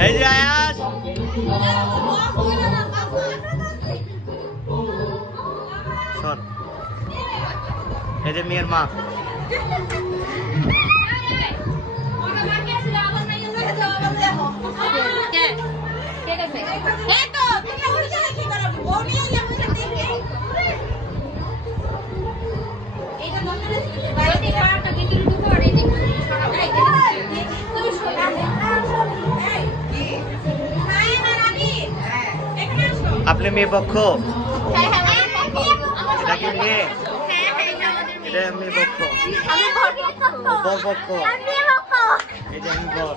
এই যে আয়াস শোন এই যে মেয়ের মা আপনি মেয়ে পক্ষ এটা কি মেয়ে এটা মেয়ে পক্ষ বর পক্ষ এই যে আমি বর